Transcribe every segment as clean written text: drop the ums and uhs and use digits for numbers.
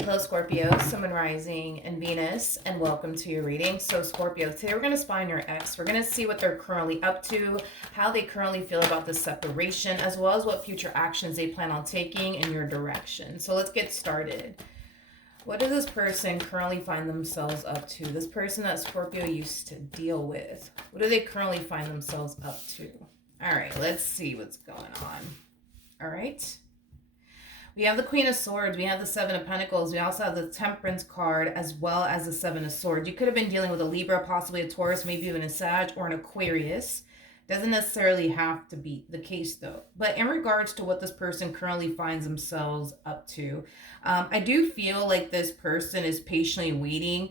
Hello, Scorpio, Sun, Moon, Rising, and Venus, and welcome to your reading. So, Scorpio, today we're going to spy on your ex. We're going to see what they're currently up to, how they currently feel about the separation, as well as what future actions they plan on taking in your direction. So, let's get started. What does this person currently find themselves up to? This person that Scorpio used to deal with. What do they currently find themselves up to? All right, let's see what's going on. All right. We have the Queen of Swords. We have the Seven of Pentacles. We also have the Temperance card as well as the Seven of Swords. You could have been dealing with a Libra, possibly a Taurus, maybe even a Sag or an Aquarius. Doesn't necessarily have to be the case though. But in regards to what this person currently finds themselves up to, I do feel like this person is patiently waiting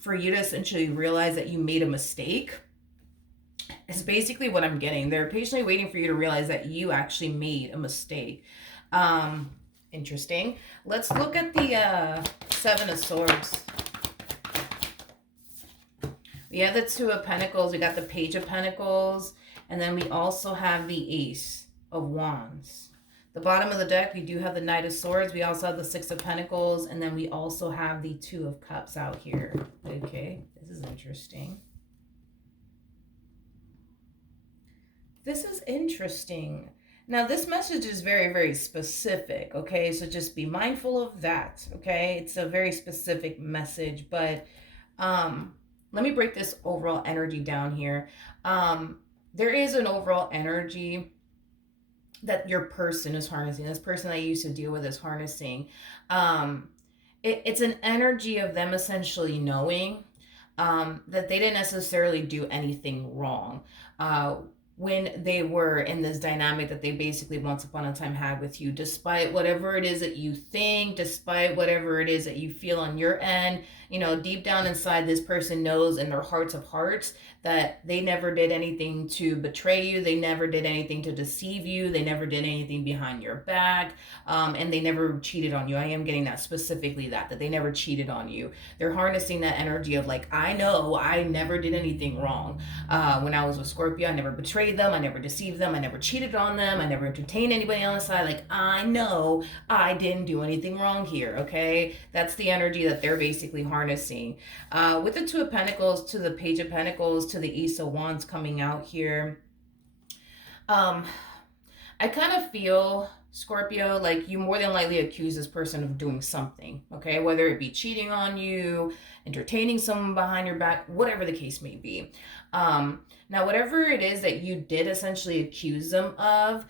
for you to essentially realize that you made a mistake. It's basically what I'm getting. They're patiently waiting for you to realize that you actually made a mistake. Interesting. Let's look at the Seven of Swords. We have the Two of Pentacles. We got the Page of Pentacles. And then we also have the Ace of Wands. The bottom of the deck, we do have the Knight of Swords. We also have the Six of Pentacles. And then we also have the Two of Cups out here. Okay, this is interesting. This is interesting. Now, this message is very, very specific, okay? So just be mindful of that, okay? It's a very specific message, but let me break this overall energy down here. There is an overall energy that your person is harnessing. This person that you used to deal with is harnessing. It's an energy of them essentially knowing that they didn't necessarily do anything wrong. When they were in this dynamic that they basically once upon a time had with you, despite whatever it is that you think, despite whatever it is that you feel on your end, you know, deep down inside, this person knows in their hearts of hearts that they never did anything to betray you. They never did anything to deceive you. They never did anything behind your back. And they never cheated on you. I am getting that specifically, that they never cheated on you. They're harnessing that energy of like, I know I never did anything wrong. When I was with Scorpio, I never betrayed them. I never deceived them. I never cheated on them. I never entertained anybody on the side. Like, I know I didn't do anything wrong here. Okay. That's the energy that they're basically harnessing. With the Two of Pentacles to the Page of Pentacles to the Ace of Wands coming out here. I kind of feel, Scorpio, like you more than likely accuse this person of doing something, okay? Whether it be cheating on you, entertaining someone behind your back, whatever the case may be. Now, whatever it is that you did essentially accuse them of,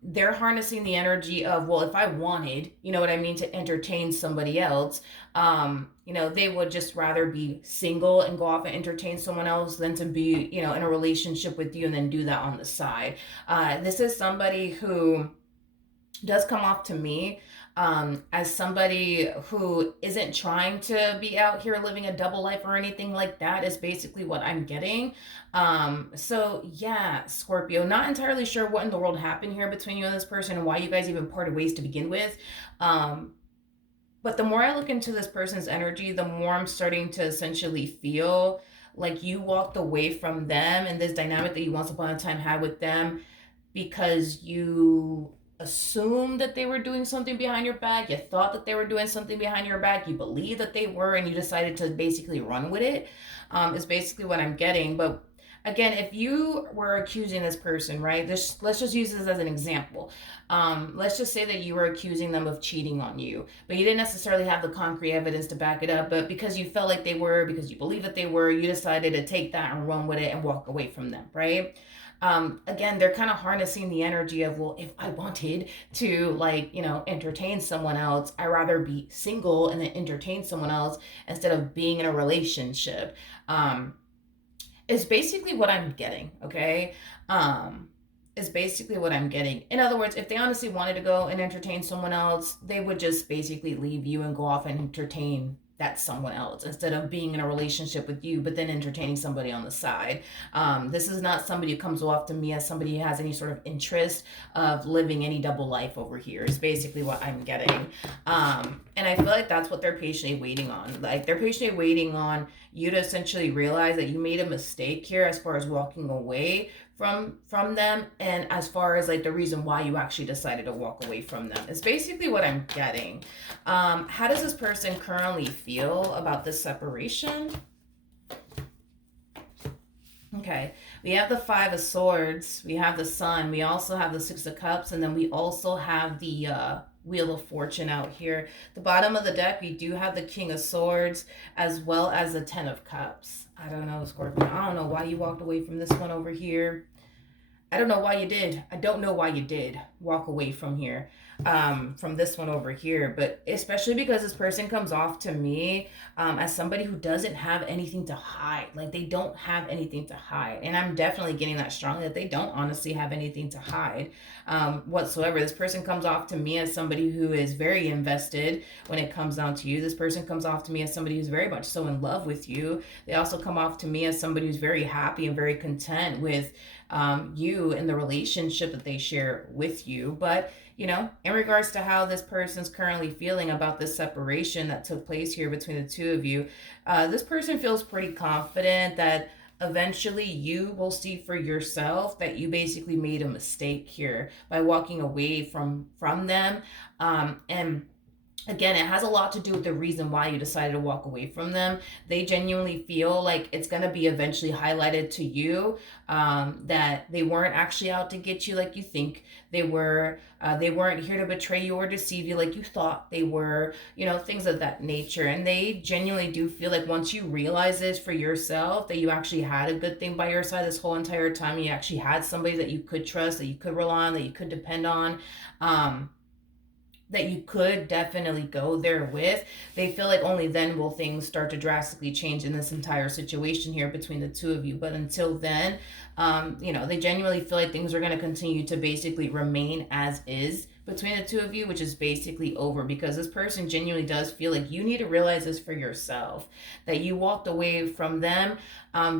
they're harnessing the energy of, well, if I wanted, you know what I mean, to entertain somebody else, you know, they would just rather be single and go off and entertain someone else than to be, you know, in a relationship with you and then do that on the side. This is somebody who does come off to me as somebody who isn't trying to be out here living a double life or anything like that, is basically what I'm getting. So yeah, Scorpio, not entirely sure what in the world happened here between you and this person and why you guys even parted ways to begin with. But the more I look into this person's energy, the more I'm starting to essentially feel like you walked away from them and this dynamic that you once upon a time had with them because you assumed that they were doing something behind your back. You thought that they were doing something behind your back. You believed that they were, and you decided to basically run with it. Is basically what I'm getting. But again, if you were accusing this person, right? Let's just use this as an example. Let's just say that you were accusing them of cheating on you, but you didn't necessarily have the concrete evidence to back it up. But because you felt like they were, because you believe that they were, you decided to take that and run with it and walk away from them, right? Again, they're kind of harnessing the energy of, well, if I wanted to, like, you know, entertain someone else, I'd rather be single and then entertain someone else instead of being in a relationship. Is basically what I'm getting, okay? Is basically what I'm getting. In other words, if they honestly wanted to go and entertain someone else, they would just basically leave you and go off and entertain that someone else instead of being in a relationship with you, but then entertaining somebody on the side. This is not somebody who comes off to me as somebody who has any sort of interest of living any double life over here, is basically what I'm getting. And And I feel like that's what they're patiently waiting on. Like they're patiently waiting on you to essentially realize that you made a mistake here as far as walking away from them, and as far as like the reason why you actually decided to walk away from them. It's basically what I'm getting. How does this person currently feel about this separation? Okay, we have the Five of Swords, we have the Sun, we also have the Six of Cups, and then we also have the Wheel of Fortune out here. The bottom of the deck, we do have the King of Swords as well as the Ten of Cups. I don't know, Scorpio. I don't know why you walked away from this one over here. I don't know why you did. I don't know why you did walk away from here, from this one over here. But especially because this person comes off to me as somebody who doesn't have anything to hide. Like they don't have anything to hide. And I'm definitely getting that strongly that they don't honestly have anything to hide whatsoever. This person comes off to me as somebody who is very invested when it comes down to you. This person comes off to me as somebody who's very much so in love with you. They also come off to me as somebody who's very happy and very content with you and the relationship that they share with you. But in regards to how this person's currently feeling about this separation that took place here between the two of you, this person feels pretty confident that eventually you will see for yourself that you basically made a mistake here by walking away from them. And again, it has a lot to do with the reason why you decided to walk away from them. They genuinely feel like it's going to be eventually highlighted to you that they weren't actually out to get you like you think they were. They weren't here to betray you or deceive you like you thought they were, things of that nature. And they genuinely do feel like once you realize this for yourself, that you actually had a good thing by your side this whole entire time. You actually had somebody that you could trust, that you could rely on, that you could depend on. That you could definitely go there with. They feel like only then will things start to drastically change in this entire situation here between the two of you. But until then, they genuinely feel like things are going to continue to basically remain as is between the two of you, which is basically over, because this person genuinely does feel like you need to realize this for yourself, that you walked away from them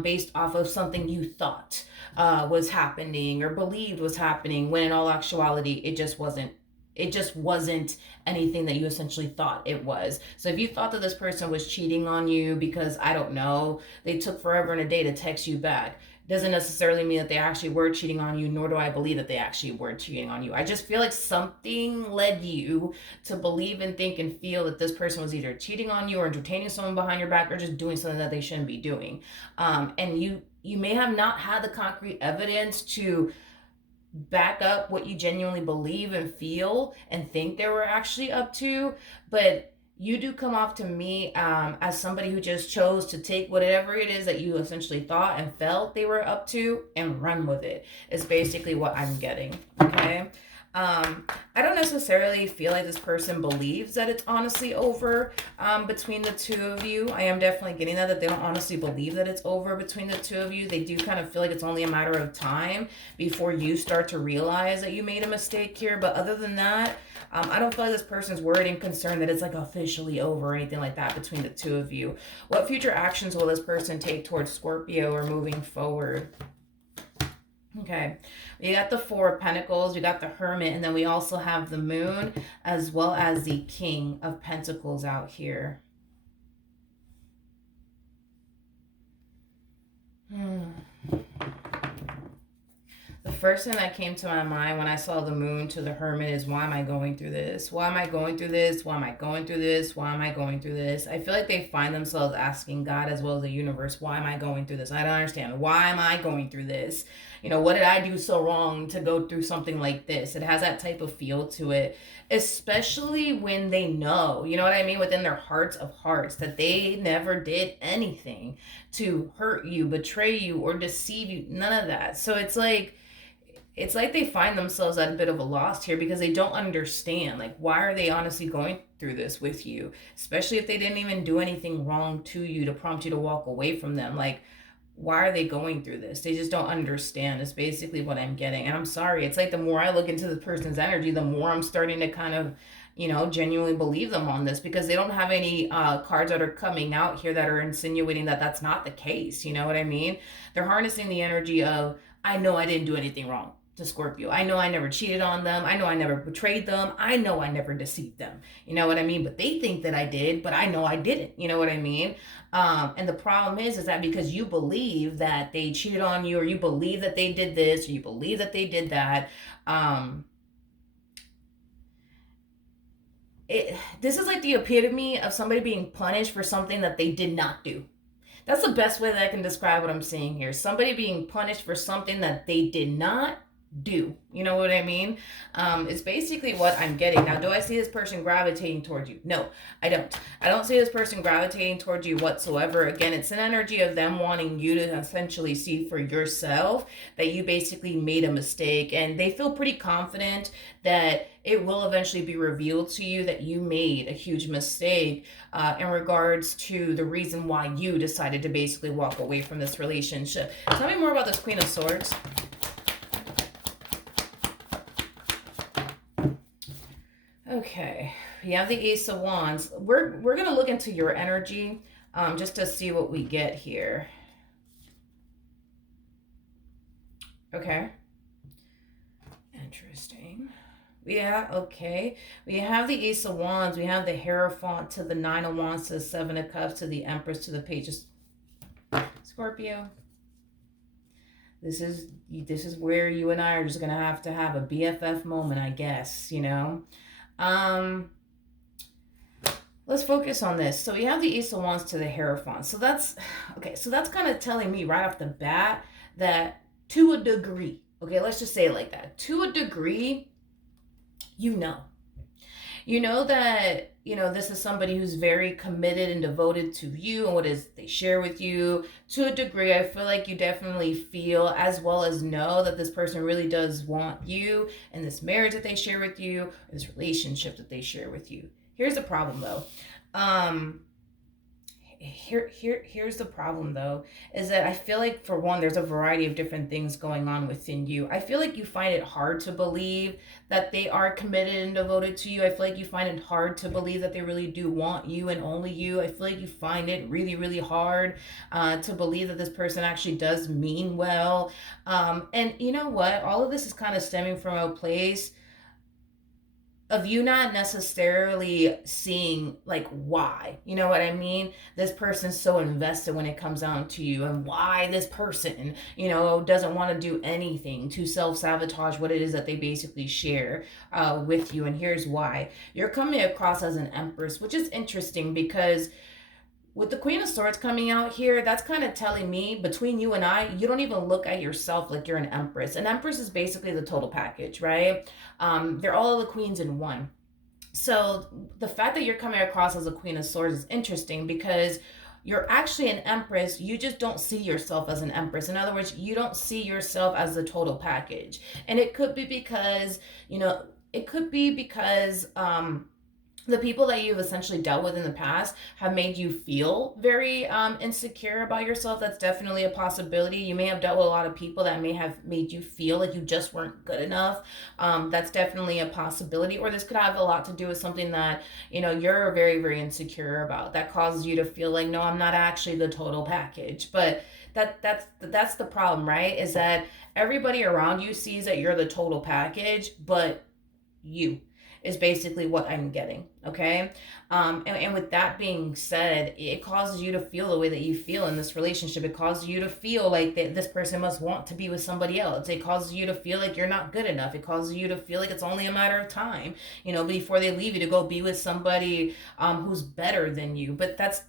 based off of something you thought was happening or believed was happening, when in all actuality it just wasn't anything that you essentially thought it was. So if you thought that this person was cheating on you because, I don't know, they took forever and a day to text you back, doesn't necessarily mean that they actually were cheating on you, nor do I believe that they actually were cheating on you. I just feel like something led you to believe and think and feel that this person was either cheating on you or entertaining someone behind your back or just doing something that they shouldn't be doing. And you may have not had the concrete evidence to back up what you genuinely believe and feel and think they were actually up to, but you do come off to me as somebody who just chose to take whatever it is that you essentially thought and felt they were up to and run with it, is basically what I'm getting. Okay. I don't necessarily feel like this person believes that it's honestly over between the two of you. I am definitely getting that they don't honestly believe that it's over between the two of you. They do kind of feel like it's only a matter of time before you start to realize that you made a mistake here. But other than that, I don't feel like this person's worried and concerned that it's like officially over or anything like that between the two of you. What future actions will this person take towards Scorpio or moving forward? Okay, we got the Four of Pentacles, we got the Hermit, and then we also have the Moon as well as the King of Pentacles out here. The first thing that came to my mind when I saw the Moon to the Hermit is, why am I going through this? Why am I going through this? Why am I going through this? Why am I going through this? I feel like they find themselves asking God as well as the universe, why am I going through this? I don't understand. Why am I going through this? What did I do so wrong to go through something like this? It has that type of feel to it, especially when they know, you know what I mean, within their hearts of hearts, that they never did anything to hurt you, betray you, or deceive you. None of that. So it's like they find themselves at a bit of a loss here because they don't understand, like, why are they honestly going through this with you, especially if they didn't even do anything wrong to you to prompt you to walk away from them. Like, why are they going through this? They just don't understand. It's basically what I'm getting. And I'm sorry, it's like the more I look into the person's energy, the more I'm starting to kind of genuinely believe them on this, because they don't have any cards that are coming out here that are insinuating that that's not the case. You know what I mean? They're harnessing the energy of, I know I didn't do anything wrong. to Scorpio. I know I never cheated on them. I know I never betrayed them. I know I never deceived them. You know what I mean? But they think that I did, but I know I didn't. You know what I mean? And the problem is that because you believe that they cheated on you, or you believe that they did this, or you believe that they did that, um, this is like the epitome of somebody being punished for something that they did not do. That's the best way that I can describe what I'm seeing here. Somebody being punished for something that they did not do. You know what I mean? It's basically what I'm getting. Now, do I see this person gravitating towards you? No, I don't. I don't see this person gravitating towards you whatsoever. Again, it's an energy of them wanting you to essentially see for yourself that you basically made a mistake. And they feel pretty confident that it will eventually be revealed to you that you made a huge mistake in regards to the reason why you decided to basically walk away from this relationship. Tell me more about this Queen of Swords. Okay, we have the Ace of Wands. We're gonna look into your energy just to see what we get here. Okay, interesting. Yeah, okay. We have the Ace of Wands. We have the Hierophant to the Nine of Wands to the Seven of Cups to the Empress to the Pages. Scorpio. This is where you and I are just gonna have to have a BFF moment, I guess. You know. Um, let's focus on this. So we have the Ace of Wands to the Hierophant. So that's okay. So that's kind of telling me right off the bat that to a degree, okay, let's just say it like that. To a degree, you know. You know that, this is somebody who's very committed and devoted to you and what is they share with you. To a degree, I feel like you definitely feel as well as know that this person really does want you and this marriage that they share with you, or this relationship that they share with you. Here's the problem though. Here's the problem though, is that I feel like, for one, there's a variety of different things going on within you. I feel like you find it hard to believe that they are committed and devoted to you. I feel like you find it hard to believe that they really do want you and only you. I feel like you find it really, really hard to believe that this person actually does mean well. And you know what? All of this is kind of stemming from a place of you not necessarily seeing like why, you know what I mean, this person's so invested when it comes down to you, and why this person, doesn't want to do anything to self-sabotage what it is that they basically share with you. And here's why. You're coming across as an Empress, which is interesting because with the Queen of Swords coming out here, that's kind of telling me, between you and I, you don't even look at yourself like you're an Empress. An Empress is basically the total package, right? They're all the queens in one. So the fact that you're coming across as a Queen of Swords is interesting because you're actually an Empress. You just don't see yourself as an Empress. In other words, you don't see yourself as the total package. And it could be because, the people that you've essentially dealt with in the past have made you feel very insecure about yourself. That's definitely a possibility. You may have dealt with a lot of people that may have made you feel like you just weren't good enough. That's definitely a possibility. Or this could have a lot to do with something that, you're very, very insecure about, that causes you to feel like, no, I'm not actually the total package. But that's the problem, right? Is that everybody around you sees that you're the total package, but you is basically what I'm getting. Okay. And with that being said, it causes you to feel the way that you feel in this relationship. It causes you to feel like that this person must want to be with somebody else. It causes you to feel like you're not good enough. It causes you to feel like it's only a matter of time, before they leave you to go be with somebody who's better than you. But that's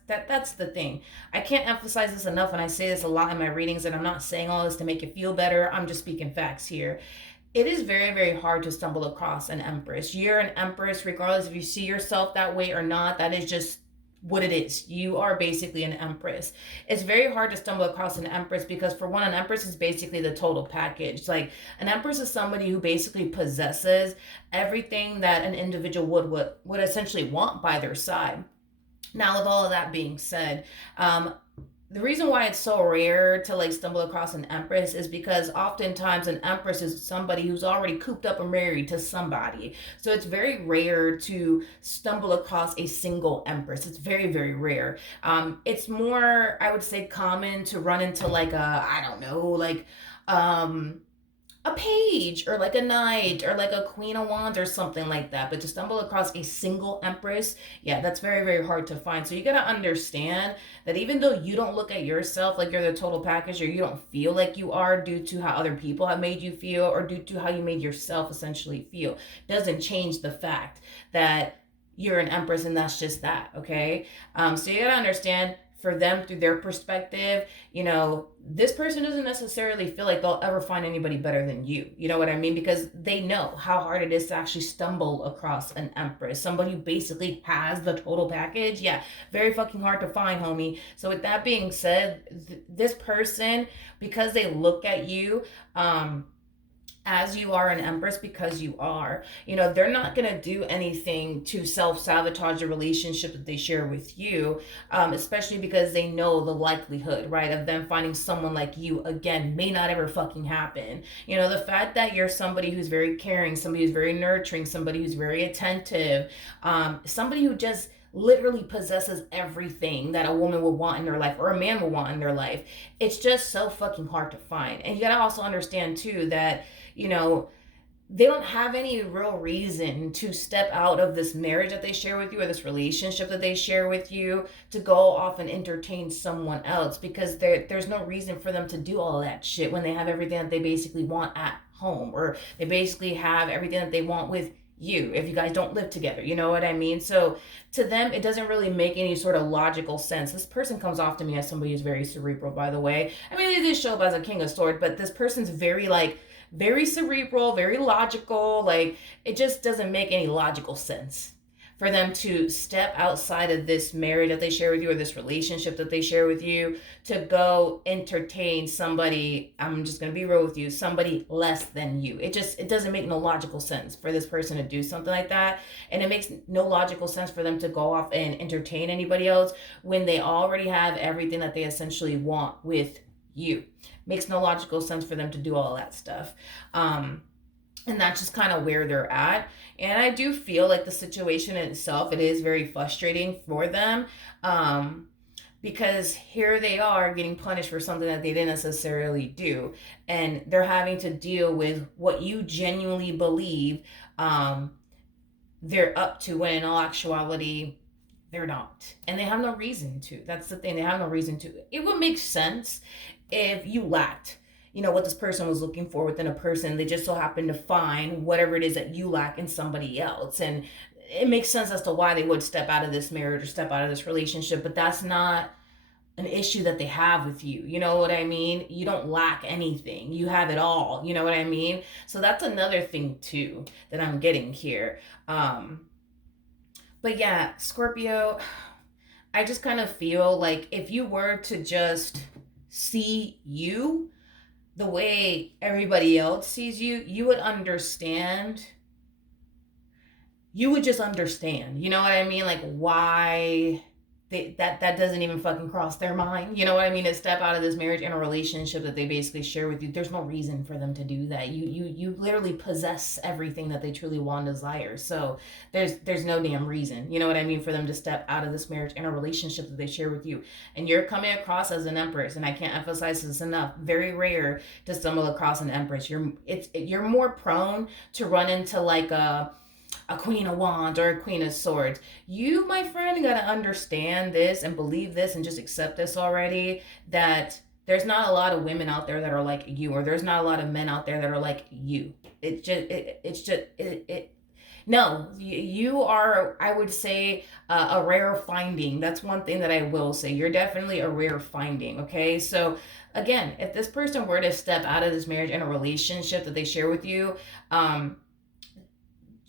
the thing. I can't emphasize this enough, and I say this a lot in my readings, and I'm not saying all this to make you feel better. I'm just speaking facts here. It is very, very hard to stumble across an Empress. You're an Empress, regardless if you see yourself that way or not. That is just what it is. You are basically an Empress. It's very hard to stumble across an Empress because, for one, an Empress is basically the total package. Like, an Empress is somebody who basically possesses everything that an individual would essentially want by their side. Now, with all of that being said, the reason why it's so rare to stumble across an Empress is because oftentimes an Empress is somebody who's already cooped up or married to somebody. So it's very rare to stumble across a single Empress. It's very, very rare. It's more, I would say, common to run into I don't know, a page or like a knight or like a queen of wands or something like that. But to stumble across a single empress, yeah, that's very, very hard to find. So you gotta understand that even though you don't look at yourself like you're the total package, or you don't feel like you are due to how other people have made you feel, or due to how you made yourself essentially feel, doesn't change the fact that you're an empress, and that's just that. Okay. So you gotta understand, for them, through their perspective, this person doesn't necessarily feel like they'll ever find anybody better than you. You know what I mean? Because they know how hard it is to actually stumble across an empress, somebody who basically has the total package. Yeah, very fucking hard to find, homie. So with that being said, this person, because they look at you, as you are an empress, because you are, they're not going to do anything to self-sabotage the relationship that they share with you, especially because they know the likelihood, right, of them finding someone like you again may not ever fucking happen. The fact that you're somebody who's very caring, somebody who's very nurturing, somebody who's very attentive, somebody who just literally possesses everything that a woman would want in their life, or a man would want in their life. It's just so fucking hard to find. And you gotta also understand too that, you know, they don't have any real reason to step out of this marriage that they share with you, or this relationship that they share with you, to go off and entertain someone else, because there's no reason for them to do all that shit when they have everything that they basically want at home, or they basically have everything that they want with you, if you guys don't live together. You know what I mean? So to them, it doesn't really make any sort of logical sense. This person comes off to me as somebody who's very cerebral, by the way. I mean, they did show up as a king of swords, but this person's very, like, very cerebral, very logical. Like, it just doesn't make any logical sense for them to step outside of this marriage that they share with you, or this relationship that they share with you, to go entertain somebody, I'm just going to be real with you, somebody less than you. It doesn't make no logical sense for this person to do something like that. And it makes no logical sense for them to go off and entertain anybody else when they already have everything that they essentially want with you. Makes no logical sense for them to do all that stuff. And that's just kind of where they're at. And I do feel like the situation itself, it is very frustrating for them, because here they are getting punished for something that they didn't necessarily do, and they're having to deal with what you genuinely believe they're up to, when in all actuality they're not, and they have no reason to. That's the thing, they have no reason to. It would make sense if you lacked, what this person was looking for within a person. They just so happen to find whatever it is that you lack in somebody else. And it makes sense as to why they would step out of this marriage or step out of this relationship. But that's not an issue that they have with you. You know what I mean? You don't lack anything. You have it all. You know what I mean? So that's another thing too that I'm getting here. But yeah, Scorpio, I just kind of feel like if you were to just see you the way everybody else sees you, you would understand. You would just understand. You know what I mean? Like, why that doesn't even fucking cross their mind. You know what I mean? To step out of this marriage and a relationship that they basically share with you. There's no reason for them to do that. You literally possess everything that they truly want and desire. So there's no damn reason, you know what I mean, for them to step out of this marriage and a relationship that they share with you. And you're coming across as an empress, and I can't emphasize this enough. Very rare to stumble across an empress. You're more prone to run into like a queen of wands or a queen of swords. You, my friend, gotta understand this and believe this and just accept this already, that there's not a lot of women out there that are like you, or there's not a lot of men out there that are like you. No, you are, I would say, a rare finding. That's one thing that I will say. You're definitely a rare finding, okay? So again, if this person were to step out of this marriage and a relationship that they share with you,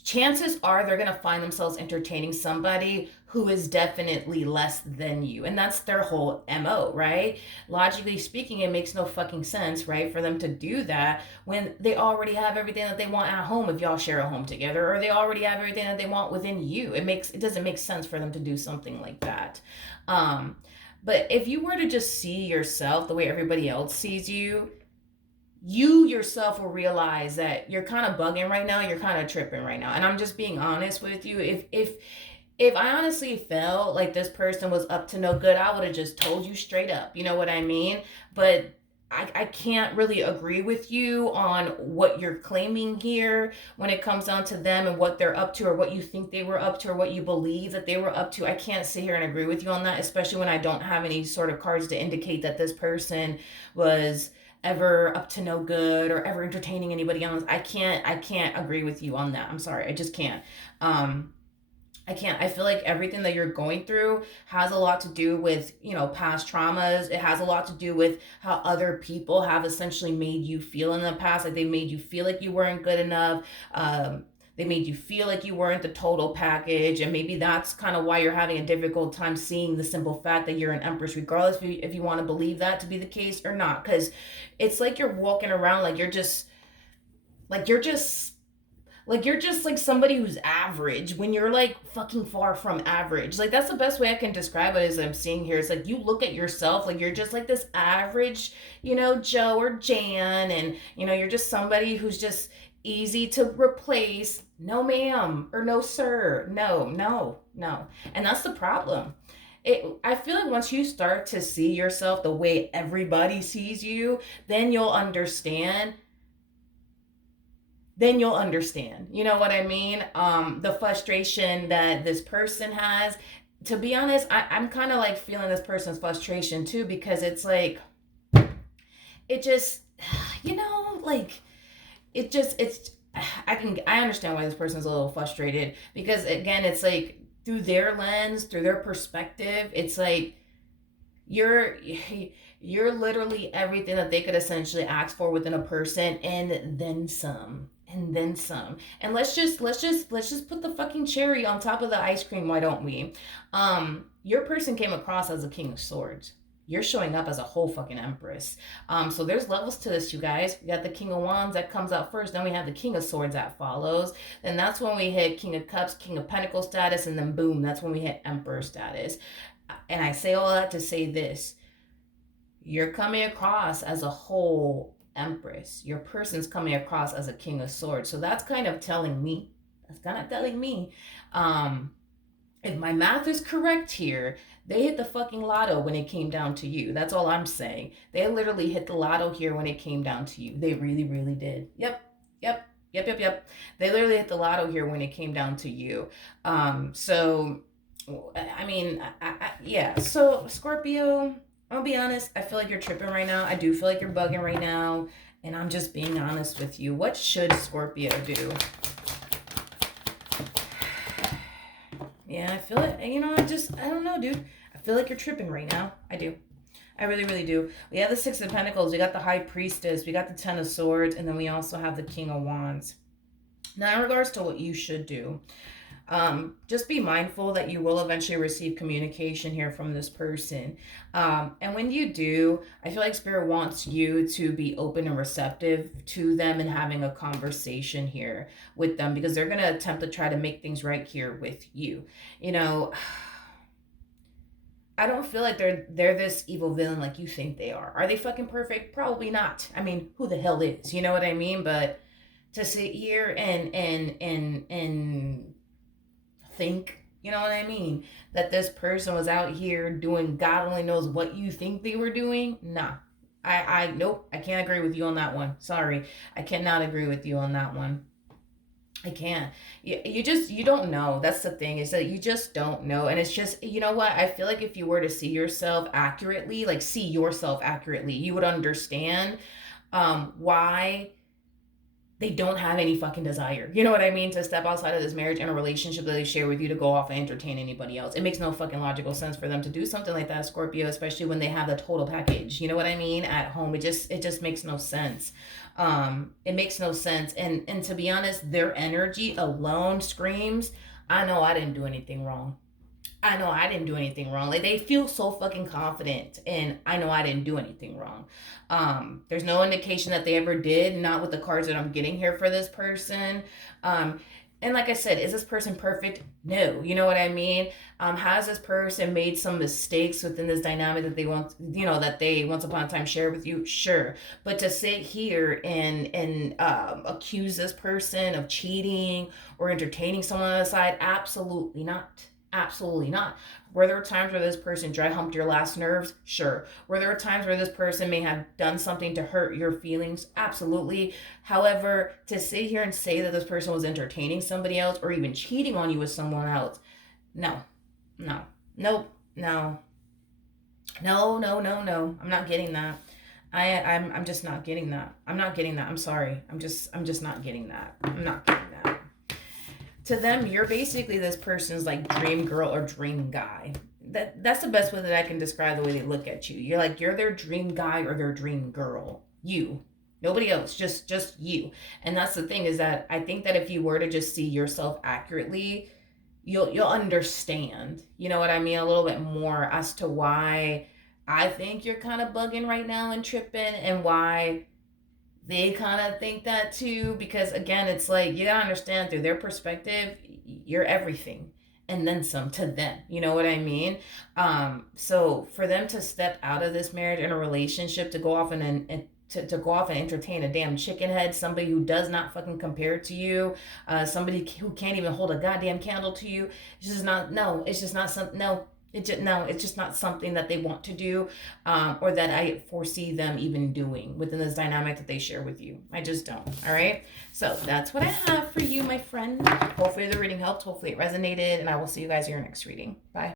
chances are they're going to find themselves entertaining somebody who is definitely less than you. And that's their whole MO, right? Logically speaking, it makes no fucking sense, right, for them to do that when they already have everything that they want at home, if y'all share a home together, or they already have everything that they want within you. It doesn't make sense for them to do something like that. But if you were to just see yourself the way everybody else sees you, you yourself will realize that you're kind of bugging right now, you're kind of tripping right now. And I'm just being honest with you. If I honestly felt like this person was up to no good, I would have just told you straight up. You know what I mean? But I can't really agree with you on what you're claiming here when it comes down to them and what they're up to, or what you think they were up to, or what you believe that they were up to. I can't sit here and agree with you on that, especially when I don't have any sort of cards to indicate that this person was ever up to no good or ever entertaining anybody else. I can't agree with you on that. I'm sorry. I just can't. Um I can't. I feel like everything that you're going through has a lot to do with, past traumas. It has a lot to do with how other people have essentially made you feel in the past. Like they made you feel like you weren't good enough. They made you feel like you weren't the total package. And maybe that's kind of why you're having a difficult time seeing the simple fact that you're an empress, regardless if you want to believe that to be the case or not. Because it's like you're walking around like you're just you're just like somebody who's average when you're like fucking far from average. Like that's the best way I can describe it as I'm seeing here. It's like you look at yourself like you're just like this average, Joe or Jan, and you're just somebody who's just easy to replace. No ma'am or no sir. No, no, no. And that's the problem. I feel like once you start to see yourself the way everybody sees you, then you'll understand You know what I mean? The frustration that this person has. To be honest, I'm kind of like feeling this person's frustration too, because it's like, it just, like, it's, I understand why this person's a little frustrated, because again, it's like through their lens, through their perspective, it's like, you're you're literally everything that they could essentially ask for within a person, and then some, and let's just put the fucking cherry on top of the ice cream, why don't we? Your person came across as a king of swords. You're showing up as a whole fucking empress. So there's levels to this, you guys. We got the king of wands that comes out first, then we have the king of swords that follows, then that's when we hit king of cups, king of pentacles status, and then boom, that's when we hit emperor status. And I say all that to say this: you're coming across as a whole empress. Your person's coming across as a king of swords. So that's kind of telling me, um, if my math is correct here, they hit the fucking lotto when it came down to you. That's all I'm saying. They literally hit the lotto here when it came down to you. They really, really did. Yep. Yep. Yep, yep, yep. They literally hit the lotto here when it came down to you. So I mean, yeah. So Scorpio, I'll be honest. I feel like you're tripping right now. I do feel like you're bugging right now, and I'm just being honest with you. What should Scorpio do? Yeah, I feel it. I don't know, dude. I feel like you're tripping right now. I do. I really, really do. We have the Six of Pentacles. We got the High Priestess. We got the Ten of Swords, and then we also have the King of Wands. Now, in regards to what you should do, just be mindful that you will eventually receive communication here from this person. And when you do, I feel like Spirit wants you to be open and receptive to them and having a conversation here with them, because they're going to attempt to try to make things right here with you. I don't feel like they're this evil villain like you think they are. Are they fucking perfect? Probably not. I mean, who the hell is? You know what I mean? But to sit here and think, you know what I mean, that this person was out here doing God only knows what you think they were doing. Nah. I nope, I can't agree with you on that one. Sorry. I cannot agree with you on that one. I can't. You don't know. That's the thing, is that you just don't know. And it's just, you know what? I feel like if you were to see yourself accurately, you would understand why they don't have any fucking desire. You know what I mean? To step outside of this marriage and a relationship that they share with you to go off and entertain anybody else. It makes no fucking logical sense for them to do something like that, Scorpio, especially when they have the total package. You know what I mean? At home. It just makes no sense. It makes no sense. And to be honest, their energy alone screams, I know I didn't do anything wrong. I know I didn't do anything wrong. Like, they feel so fucking confident, and I know I didn't do anything wrong. There's no indication that they ever did, not with the cards that I'm getting here for this person. And like I said, is this person perfect? No. You know what I mean? Has this person made some mistakes within this dynamic that they want, that they once upon a time shared with you? Sure. But to sit here and accuse this person of cheating or entertaining someone on the side, absolutely not. Absolutely not. Were there times where this person dry humped your last nerves? Sure. Were there times where this person may have done something to hurt your feelings? Absolutely. However, to sit here and say that this person was entertaining somebody else or even cheating on you with someone else, no, no, nope, no, no, no, no, no. I'm not getting that. I'm just not getting that. I'm not getting that. I'm sorry. I'm just not getting that. I'm not getting that. To them, you're basically this person's like dream girl or dream guy. That's the best way that I can describe the way they look at you. You're their dream guy or their dream girl. You. Nobody else, just you. And that's the thing, is that I think that if you were to just see yourself accurately, you'll understand. You know what I mean? A little bit more as to why I think you're kind of bugging right now and tripping, and why they kind of think that too. Because again, it's like, you gotta understand, through their perspective, you're everything and then some to them. You know what I mean? So for them to step out of this marriage and a relationship to go off and to go off and entertain a damn chicken head, somebody who does not fucking compare to you, somebody who can't even hold a goddamn candle to you, it's just not, no, it's just not some, no, it just, no, it's just not something that they want to do, or that I foresee them even doing within this dynamic that they share with you. I just don't. All right. So that's what I have for you, my friend. Hopefully the reading helped. Hopefully it resonated, and I will see you guys in your next reading. Bye.